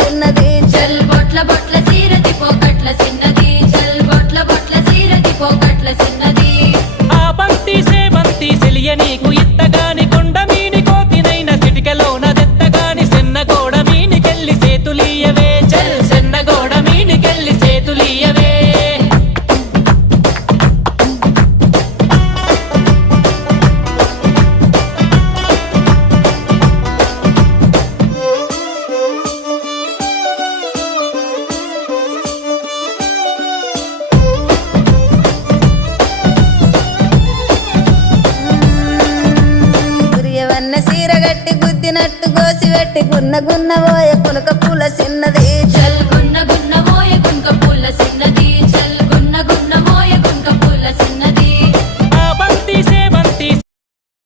చిన్నది చల్ బొట్ల బొట్ల సీరది పోకట్ల చిన్నది చల్ బొట్ల బొట్ల సీరది పోకట్ల చిన్నది ఆ బంతి సేబంతి సెలియ నీకు ఇత్తగాని కొండ మీని కోతినైన సిటికలోన దెత్తగాని సెన్నగోడ మీనికెళ్ళి సేతులీయవే చల్ సెన్నగోడ మీనికెళ్ళి సేతులీయవే గురియవన్న సీర గట్టి గుద్దినట్టు గోసి పెట్టి గున్న గున్న పోయే పులక పూల చిన్నది చల్